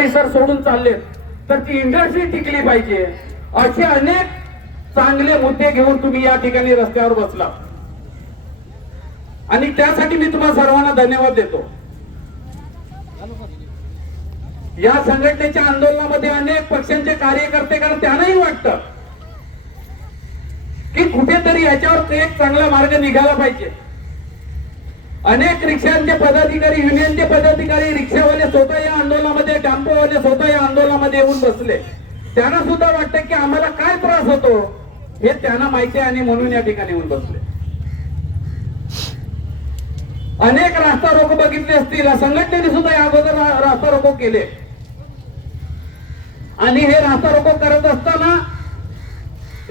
परिसर सोडून चाललेत. तर ती इंडस्ट्री टिकली पाहिजे. असे अनेक चांगले मुद्दे घेऊन तुम्ही या ठिकाणी रस्त्यावर बसला. आणि त्यासाठी मी तुम्हाला सर्वांना धन्यवाद देतो. या संघटनेच्या आंदोलनामध्ये अनेक पक्षांचे कार्यकर्ते कारण त्यांनाही वाटतं की कुठेतरी याच्यावर एक चांगला मार्ग निघाला पाहिजे. अनेक रिक्षांचे पदाधिकारी युनियनचे पदाधिकारी रिक्षावाले स्वतः या आंदोलनामध्ये स्वतः या आंदोलनामध्ये येऊन बसले. त्यांना सुद्धा वाटतं की आम्हाला काय त्रास होतो हे त्यांना माहिती आहे आणि म्हणून या ठिकाणी येऊन बसले. अनेक रास्ता रोको बघितले असतील संघटनेने सुद्धा या अगोदर रास्ता रोको केले. आणि हे रास्ता रोको करत असताना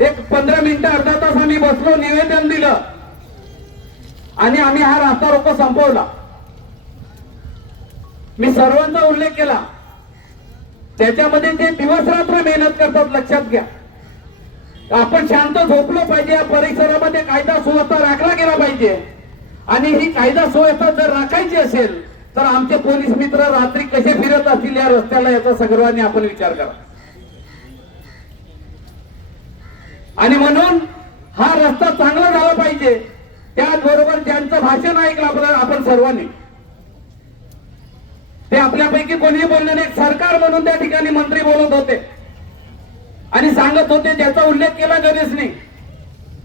एक पंधरा मिनिटं अर्धा तास आम्ही बसलो निवेदन दिलं. आणि आम्ही हा रास्ता रोको संपवला. मी सर्वांचा उल्लेख केला. त्याच्यामध्ये ते दिवस रात्र मेहनत करतात लक्षात घ्या. आपण शांत झोपलो पाहिजे या परिसरामध्ये कायदा सुव्यवस्था राखला गेला पाहिजे. आणि ही कायदा सुव्यवस्था जर राखायची असेल तर आमचे पोलीस मित्र रात्री कसे फिरत असतील या रस्त्याला याचा सर्वांनी आपण विचार करा. आणि म्हणून हा रस्ता चांगला झाला पाहिजे. त्याचबरोबर ज्यांचं भाषण ऐकलं आपण सर्वांनी. ते आपल्यापैकी कोणी बोलले नाही. सरकार म्हणून त्या ठिकाणी मंत्री बोलत होते. आणि सांगत होते ज्याचा उल्लेख केला गणेशने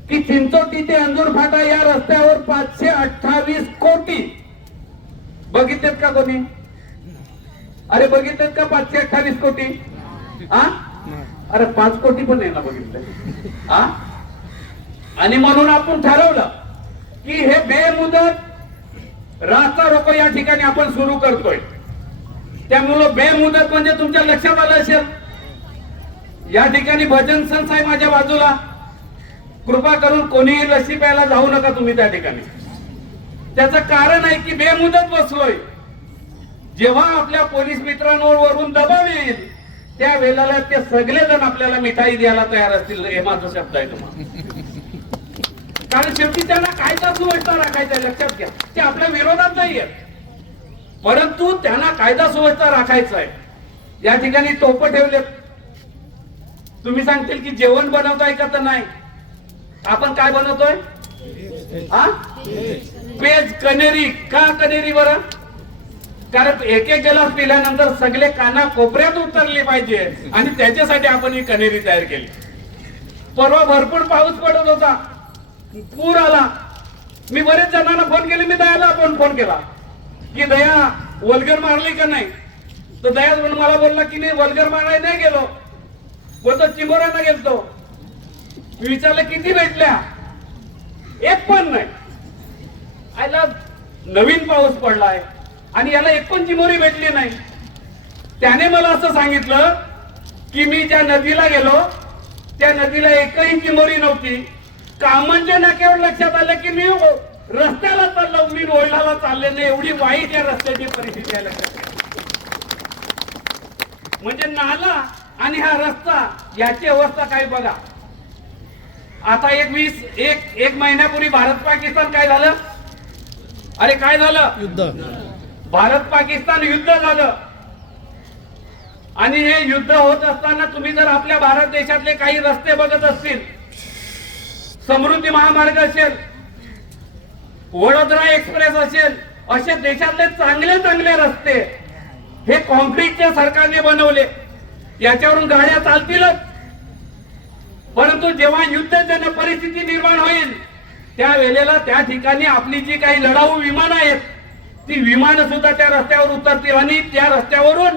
की चिंचोटी ते अंजूर फाटा या रस्त्यावर पाचशे अठ्ठावीस कोटी. बघितलेत का कोणी? अरे बघितलेत का पाचशे अठ्ठावीस कोटी? हा अरे पाच कोटी पण नाही ना बघितले. हा आणि म्हणून आपण ठरवलं की हे बेमुदत रास्ता रोको या ठिकाणी आपण सुरू करतोय. त्यामुळं बेमुदत म्हणजे तुमच्या लक्षात आलं असेल. या ठिकाणी भजन संस आहे माझ्या बाजूला. कृपा करून कोणीही लसी प्यायला जाऊ नका तुम्ही त्या ठिकाणी. त्याचं कारण आहे की बेमुदत बसलोय. जेव्हा आपल्या पोलीस मित्रांवर वरून दबाव येईल त्या वेळेला ते सगळे जण आपल्याला मिठाई द्यायला तयार असतील. हे माझा शब्द आहे तुम्हाला. कारण शेवटी त्यांना कायदा सुव्यवस्था राखायचा आहे, लक्षात घ्या. ते आपल्या विरोधात नाही नाहीये परंतु त्यांना कायदा सुव्यवस्था राखायचा आहे. या ठिकाणी टोप ठेवले. तुम्ही सांगतील की जेवण बनवताय का तर नाही? आपण काय बनवतोय? हा पेज कनेरी. का कनेरी बरं? कारण एक एक गेला पिल्यानंतर सगळे काना कोपऱ्यात उतरले पाहिजे आणि त्याच्यासाठी आपण ही कनेरी तयार केली. परवा भरपूर पाऊस पडत होता. पूर आला. मी बरेच जणांना फोन केले. मी दयाला पण फोन केला. की दया वलगर मारली का नाही? तर दया मला बोलला की नाही वलगर मारायला नाही गेलो. बोलतो चिंबोऱ्याला गेलतो. मी विचारलं किती भेटल्या? एक पण नाही. आयला नवीन पाऊस पडलाय आणि याला एक पण चिमोरी भेटली नाही. त्याने मला असं सांगितलं की मी ज्या नदीला गेलो त्या नदीला एकही चिमोरी नव्हती. कामांच्या नाक्यावर लक्षात आलं की मी रस्त्याला चाललो मी रोहिलाला चालले नाही एवढी वाईट या रस्त्याची परिस्थिती आहे लक्षात. म्हणजे नाला आणि हा रस्ता याची अवस्था काय बघा. आता एक वीस एक एक महिन्यापूर्वी भारत पाकिस्तान काय झालं? अरे काय झालं? युद्ध. भारत पाकिस्तान युद्ध झालं. आणि हे युद्ध होत असताना तुम्ही जर आपल्या भारत देशातले काही रस्ते बघत असतील समृद्धी महामार्ग असेल वडोदरा एक्सप्रेस असेल असे देशातले चांगले चांगले रस्ते. हे कॉन्क्रीटच्या सरकारने बनवले. याच्यावरून गाड्या चालतीलच. परंतु जेव्हा युद्धजन्य परिस्थिती निर्माण होईल त्या वेळेला त्या ठिकाणी आपली जी काही लढाऊ विमान आहेत ती विमान सुद्धा त्या रस्त्यावर उतरतील आणि त्या रस्त्यावरून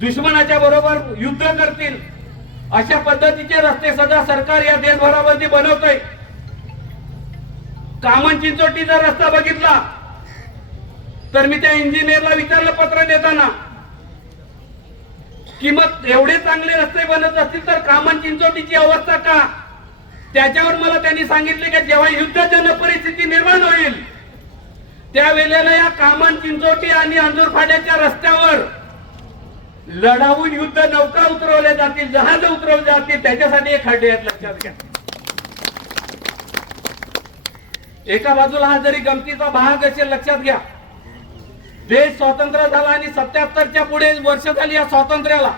दुश्मनाच्या बरोबर युद्ध करतील. अशा पद्धतीचे रस्ते सध्या सरकार या देशभरामध्ये बनवतोय. कामन चिंचोटीचा रस्ता बघितला तर मी त्या इंजिनियरला विचारलं पत्र देताना कि मग एवढे चांगले रस्ते बनत असतील तर कामन चिंचोटीची अवस्था का? त्याच्यावर मला त्यांनी सांगितले की जेव्हा युद्धजन्य परिस्थिती निर्माण होईल त्यावेळेला या कामन चिंचोटी आणि अंजूर फाड्याच्या रस्त्यावर लढावून युद्ध नौका उतरवल्या जातील जहाज उतरवले जातील त्याच्यासाठी एक खड्डे आहेत लक्षात घ्या एका बाजूला हा जरी गमतीचा भाग असेल लक्षात घ्या. देश स्वातंत्र्य झाला आणि सत्याहत्तरच्या पुढे वर्ष झाली या स्वातंत्र्याला.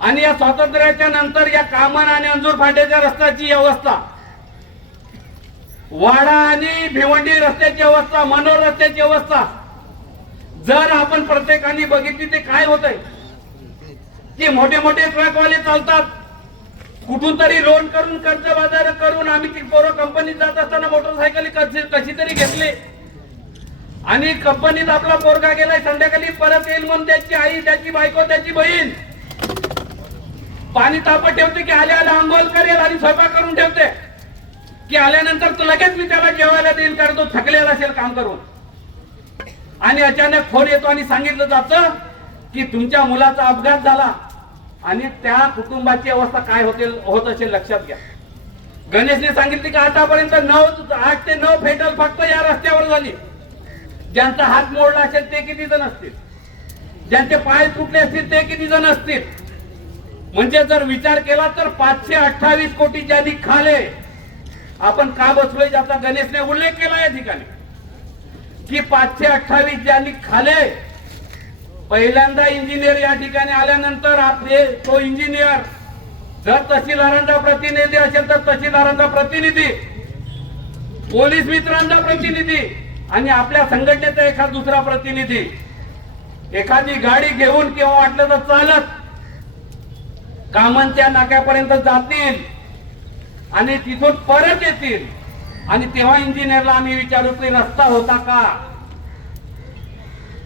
आणि या स्वातंत्र्याच्या नंतर या कामन आणि अंजूर फाट्याच्या रस्त्याची अवस्था वाडा आणि भिवंडी रस्त्याची अवस्था मनोर रस्त्याची अवस्था जर आपण प्रत्येकाने बघितली ते काय होत आहे की मोठे मोठे ट्रकवाले चालतात. कुठून तरी लोन करून कर्ज बाजार करून आम्ही ती पोरं कंपनीत जात असताना मोटरसायकल कशी कशी तरी घेतली. आणि कंपनीत आपला पोरगा गेलाय संध्याकाळी परत येईल म्हणून त्याची आई त्याची बायको त्याची बहीण. पाणी तापत ठेवते की आल्या आल्या आंघोळ करेल आणि स्वयंपाक करून ठेवते. की आल्यानंतर तू लगेच मी त्याला जेवायला देईल कारण तो थकलेला असेल काम करून. आणि अचानक फोन येतो आणि सांगितलं जातं की तुमच्या मुलाचा अपघात झाला. आणि त्या कुटुंबाची अवस्था काय होते होत असेल लक्षात घ्या. गणेशने सांगितले की आतापर्यंत नऊ आठ ते नऊ फेटल फक्त या रस्त्यावर झाली. ज्यांचा हात मोडला असेल ते किती जण असतील? ज्यांचे पाय तुटले असतील ते किती जण असतील? म्हणजे जर विचार केला तर पाचशे अठ्ठावीस कोटी ज्यांनी खाले. आपण का बसलोय ज्याचा गणेशने उल्लेख केला या ठिकाणी? की पाचशे अठ्ठावीस ज्यांनी खाले पहिल्यांदा इंजिनियर या ठिकाणी आल्यानंतर आपले तो इंजिनियर जर तहसीलदारांचा प्रतिनिधी असेल तर तहसीलदारांचा प्रतिनिधी पोलीस मित्रांचा प्रतिनिधी आणि आपल्या संघटनेचा एखादा दुसरा प्रतिनिधी. एखादी गाडी घेऊन किंवा वाटलं तर चालत. कामांच्या नाक्यापर्यंत जातील आणि तिथून परत येतील. आणि तेव्हा इंजिनियरला आम्ही विचारू की रस्ता होता का?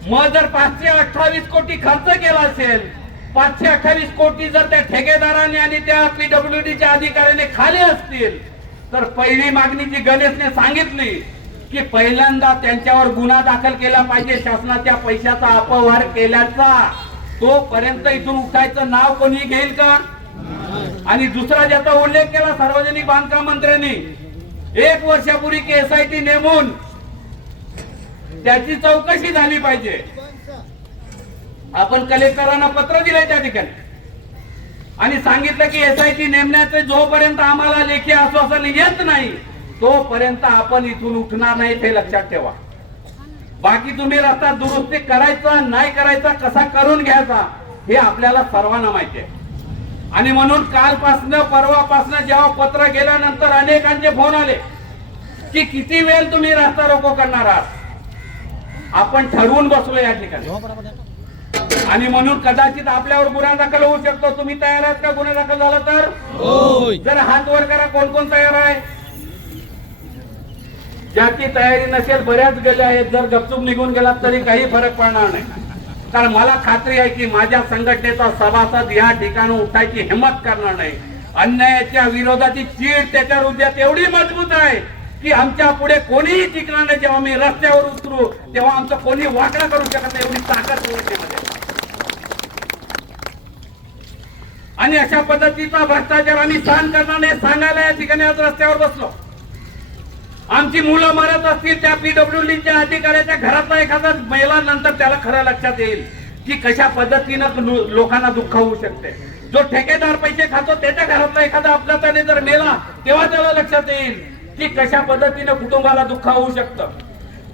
मग जर पाचशे अठ्ठावीस कोटी खर्च केला असेल पाचशे अठ्ठावीस कोटी जर त्या ठेकेदाराने आणि त्या पीडब्ल्यूडीच्या अधिकाऱ्याने खाली असतील तर पहिली मागणी जी गणेशने सांगितली की पहिल्यांदा त्यांच्यावर गुन्हा दाखल केला पाहिजे शासनाच्या पैशाचा अपव्यवहार केल्याचा. तोपर्यंत इथून उठायचं नाव कोणी घेईल का? आणि दुसरा ज्याचा उल्लेख केला सार्वजनिक बांधकाम मंत्र्यांनी एक वर्षापूर्वी की एसआयटी नेमून त्याची चौकशी झाली पाहिजे. आपण कलेक्टरांना पत्र दिलंय त्या ठिकाणी. आणि सांगितलं की एसआयटी नेमण्याचे जोपर्यंत आम्हाला लेखी आश्वासन येत नाही तोपर्यंत आपण इथून उठणार नाही ते लक्षात ठेवा. बाकी तुम्ही रस्ता दुरुस्ती करायचा नाही करायचा कसा करून घ्यायचा हे आपल्याला सर्वांना माहिती आहे. आणि म्हणून कालपासनं परवापासनं जेव्हा पत्र गेल्यानंतर अनेकांचे फोन आले की किती वेळ तुम्ही रस्ता रोको करणार आहात? आपण ठरवून बसलो या ठिकाणी. आणि म्हणून कदाचित आपल्यावर गुन्हा दाखल होऊ शकतो. तुम्ही तयार आहात का गुन्हा दाखल झाला तर? जर हात वर करा कोण कोण तयार आहे? ज्याची तयारी नसेल बऱ्याच गेल्या आहेत. जर गपचूप निघून गेला तरी काही फरक पडणार नाही. कारण मला खात्री आहे की माझ्या संघटनेचा सभासद या ठिकाणी उठायची हिंमत करणार नाही. अन्यायाच्या विरोधाची चीड त्याच्या हृदयात एवढी मजबूत आहे. की आमच्या पुढे कोणीही टिकणार नाही जेव्हा मी रस्त्यावर उतरू तेव्हा आमचं कोणी वाकडा करू शकत नाही एवढी ताकद संघटनेमध्ये आणि अशा पद्धतीचा भ्रष्टाचार आम्ही सहन करणार नाही सांगायला या ठिकाणी आज रस्त्यावर बसलो. आमची मुलं मरत असतील त्या पीडब्ल्यूडीच्या अधिकाऱ्याच्या घरातला एखादा महिला नंतर त्याला खरं लक्षात येईल की कशा पद्धतीनं लोकांना दुःख होऊ शकते. जो ठेकेदार पैसे खातो त्याच्या घरातला एखादा अपघाताने जर मेला तेव्हा त्याला लक्षात येईल. की कशा पद्धतीने कुटुंबाला दुःख होऊ शकतं?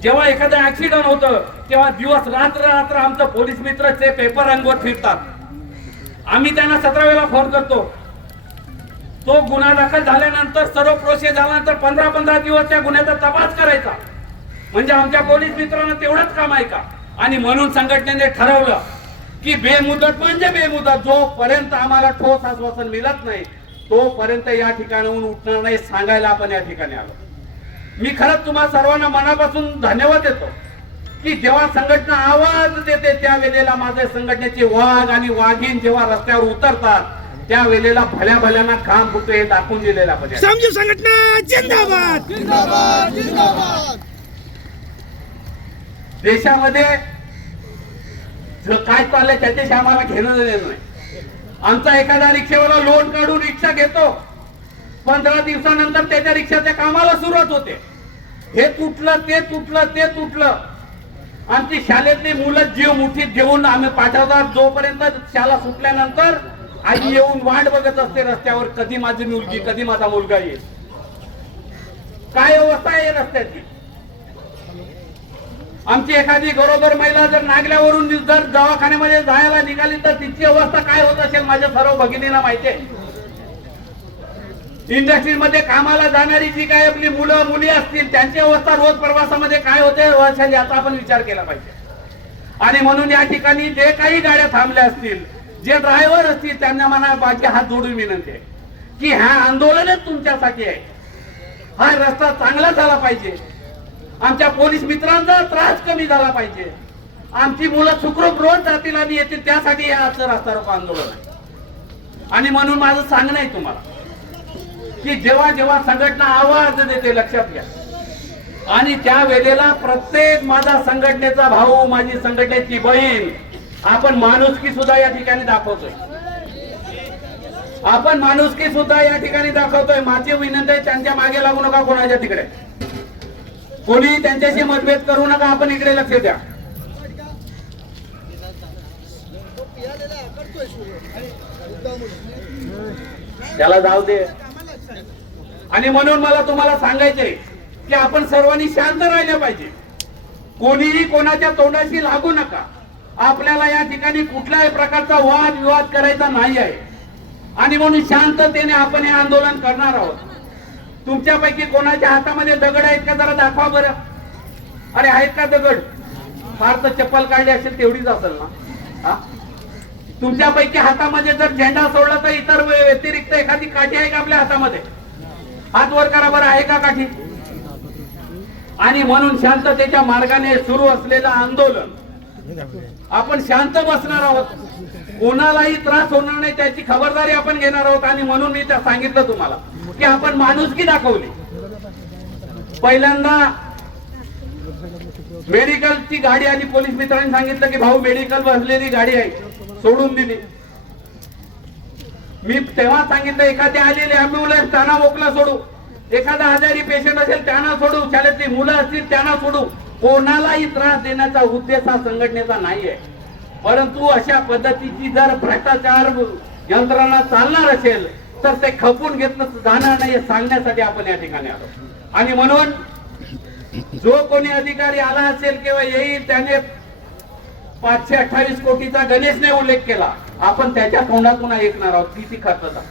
जेव्हा एखादं ऍक्सिडेंट होतं तेव्हा दिवस रात्र रात्र आमचं पोलीस मित्रचे पेपर रंगवत फिरतात. आम्ही त्यांना सतरा वेळा फोन करतो. तो गुन्हा दाखल झाल्यानंतर सर्व प्रोसेस झाल्यानंतर पंधरा पंधरा दिवस त्या गुन्ह्याचा तपास करायचा. म्हणजे आमच्या पोलीस मित्रांना तेवढंच काम आहे का आणि म्हणून संघटनेने ठरवलं की बेमुदत म्हणजे बेमुदत जोपर्यंत आम्हाला ठोस आश्वासन मिळत नाही तोपर्यंत या ठिकाणाहून उठणार नाही सांगायला आपण या ठिकाणी आलो. मी खरंच तुम्हा सर्वांना मनापासून धन्यवाद देतो की जेव्हा संघटना आवाज देते त्या वेळेला माझे संघटनेचे वाघ आणि वाघीण जेव्हा रस्त्यावर उतरतात त्या वेळेला भल्या भल्यांना काम होतं हे दाखवून दिलेलं आपण. समजू संघटना जिंदाबाद! जिंदाबाद जिंदाबाद! देशामध्ये ज- काय चाललंय त्याच्याशी आम्हाला घेणं देणं नाही. आमचा एखादा रिक्षेवाला लोन काढून रिक्षा घेतो. पंधरा दिवसानंतर त्याच्या रिक्षाच्या कामाला सुरुवात होते. हे तुटलं ते तुटलं ते तुटलं. आमची शाळेतली मुलं जीव मुठीत घेऊन आम्ही पाठवतात. जोपर्यंत शाळा सुटल्यानंतर आई येऊन वाट बघत असते रस्त्यावर कधी माझी मुलगी कधी माझा मुलगा येईल. काय अवस्था आहे रस्त्याची आमची एखादी गरोदर महिला जर नागल्यावरून जर दवाखान्यामध्ये जायला निघाली तर तिची अवस्था काय होत असेल माझ्या सर्व भगिनीला माहिती आहे. इंडस्ट्रीमध्ये कामाला जाणारी जी काही आपली मुलं मुली असतील त्यांची अवस्था रोज प्रवासामध्ये काय होते असेल याचा आपण विचार केला पाहिजे. आणि म्हणून या ठिकाणी जे काही गाड्या थांबल्या असतील जे ड्रायव्हर असतील त्यांना मला बाकी हात जोडून विनंती आहे की हा आंदोलनच तुमच्यासाठी आहे. हा रस्ता चांगला झाला पाहिजे. आमच्या पोलीस मित्रांचा त्रास कमी झाला पाहिजे. आमची मुलं सुखरूप रोज जातील आणि येतील त्यासाठी आजचं रास्ता रोको आंदोलन आहे. आणि म्हणून माझं सांगणं आहे तुम्हाला की जेव्हा जेव्हा संघटना आवाज देते लक्षात घ्या. आणि त्या वेळेला प्रत्येक माझा संघटनेचा भाऊ माझी संघटनेची बहीण आपण माणुसकी सुद्धा या ठिकाणी दाखवतोय. आपण माणुसकी सुद्धा या ठिकाणी दाखवतोय. माझी विनंती आहे त्यांच्या मागे लागू नका कोणाच्या तिकडे. कोणी त्यांच्याशी मतभेद करू नका आपण इकडे लक्ष द्या. त्याला जाऊ दे. आणि म्हणून मला तुम्हाला सांगायचंय की आपण सर्वांनी शांत राहिलं पाहिजे. कोणीही कोणाच्या तोंडाशी लागू नका. आपल्याला या ठिकाणी कुठल्याही प्रकारचा वाद विवाद करायचा नाही आहे आणि म्हणून शांततेने आपण हे आंदोलन करणार आहोत. तुमच्यापैकी कोणाच्या हातामध्ये दगड आहेत का जरा दाखवा बरं. अरे आहेत का दगड? फार तर चप्पल काढली असेल तेवढीच असेल ना. हा? तुमच्यापैकी हातामध्ये जर झेंडा सोडला तर इतर व्यतिरिक्त एखादी काठी आहे का आपल्या हातामध्ये? हात वर करा बरं आहे का काठी? आणि म्हणून शांततेच्या मार्गाने सुरू असलेलं आंदोलन. आपण शांत बसणार आहोत. कोणालाही त्रास होणार नाही त्याची खबरदारी आपण घेणार आहोत. आणि म्हणून मी त्या सांगितलं तुम्हाला की आपण माणुसकी दाखवली. पहिल्यांदा मेडिकलची गाडी आणि पोलीस मित्रांनी सांगितलं की भाऊ मेडिकल बसलेली गाडी आहे सोडून दिली. मी तेव्हा सांगितलं एखादी आलेली अँब्युलन्स त्यांना मोकला सोडू. एखादा आजारी पेशंट असेल त्यांना सोडू. शाळेतली मुलं असतील त्यांना सोडू. कोणालाही त्रास देण्याचा उद्देश हा संघटनेचा नाहीये. परंतु अशा पद्धतीची जर भ्रष्टाचार यंत्रणा चालणार असेल तर ते खपून घेतलं जाणार नाही हे सांगण्यासाठी आपण या ठिकाणी आलो. आणि म्हणून जो कोणी अधिकारी आला असेल किंवा येईल त्याने पाचशे अठ्ठावीस कोटीचा गणेशने उल्लेख केला. आपण त्याच्या तोंडातून ऐकणार आहोत किती खर्च झाला.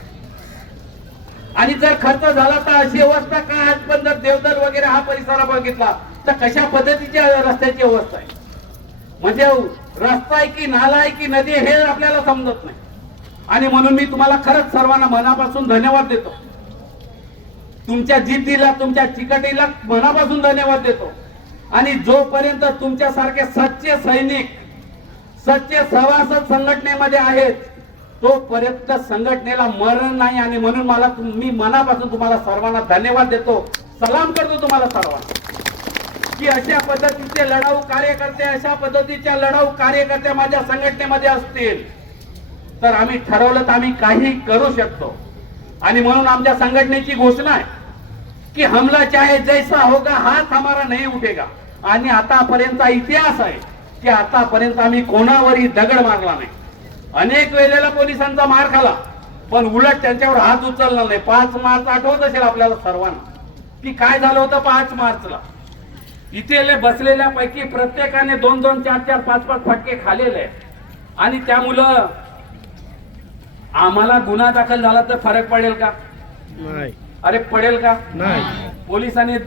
आणि जर खर्च झाला तर अशी अवस्था का आजपर्यंत जर देवदर वगैरे हा परिसर बघितला? तर कशा पद्धतीच्या रस्त्याची अवस्था आहे? म्हणजे रस्ता आहे की नाला आहे की नदी हे आपल्याला समजत नाही. आणि म्हणून मी तुम्हाला खरंच सर्वांना मनापासून धन्यवाद देतो. तुमच्या जिद्दीला तुमच्या चिकटीला मनापासून धन्यवाद देतो. आणि जोपर्यंत तुमच्यासारखे सच्चे सैनिक सच्चे सभासद संघटनेमध्ये आहेत तोपर्यंत संघटनेला मरण नाही. आणि म्हणून मला मी मनापासून तुम्हाला सर्वांना धन्यवाद देतो. सलाम करतो तुम्हाला सर्वांना. की अशा पद्धतीचे लढाऊ कार्यकर्ते अशा पद्धतीच्या लढाऊ कार्यकर्ते माझ्या संघटनेमध्ये असतील. तर आम्ही ठरवलं तर आम्ही काही करू शकतो. आणि म्हणून आमच्या संघटनेची घोषणा आहे की हमला चाहे जैसा होगा हाच हमारा नाही उठेगा. आणि आतापर्यंतचा इतिहास आहे की आतापर्यंत आम्ही कोणावरही दगड मारला नाही. अनेक वेळेला पोलिसांचा मार खाला पण उलट त्यांच्यावर हात उचलला नाही. पाच मार्च आठवत असेल आपल्याला सर्वांना की काय झालं होतं पाच मार्चला? इथे बसलेल्या पैकी प्रत्येकाने दोन दोन चार चार पाच पाच फटके खालेले. आणि त्यामुळं आम्हाला गुन्हा दाखल झाला तर फरक पडेल का? नाही. अरे पडेल का? नाही. पोलिसांनी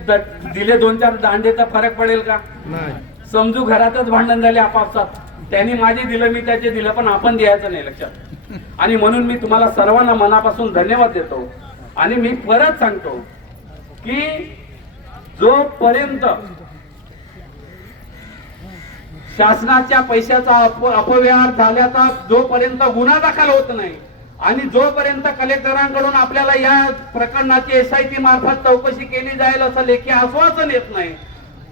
दिले दोन चार दांडे तर फरक पडेल का? नाही. समजू घरातच भांडण झाले आपापसात. त्यांनी माझे दिलं मी त्याचे दिलं पण आपण द्यायचं नाही लक्षात. आणि म्हणून मी तुम्हाला सर्वांना मनापासून धन्यवाद देतो. आणि मी परत सांगतो की जोपर्यंत शासनाच्या पैशाचा अप अपव्यवहार झाल्याचा जोपर्यंत गुन्हा दाखल होत नाही आणि जोपर्यंत कलेक्टरांकडून आपल्याला या प्रकरणाची एसआयटी मार्फत चौकशी केली जाईल असं लेखी आश्वासन येत नाही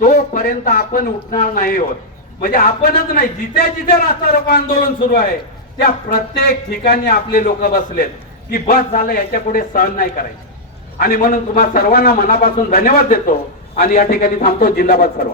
तोपर्यंत आपण उठणार नाही होत म्हणजे आपणच नाही जिथे जिथे रास्ता रोको आंदोलन सुरू आहे त्या प्रत्येक ठिकाणी आपले लोक बसलेत की बस झालं याच्यापुढे सहन नाही करायचे. आणि म्हणून तुम्हा सर्वांना मनापासून धन्यवाद देतो आणि या ठिकाणी थांबतो जिल्हाबाद सर्व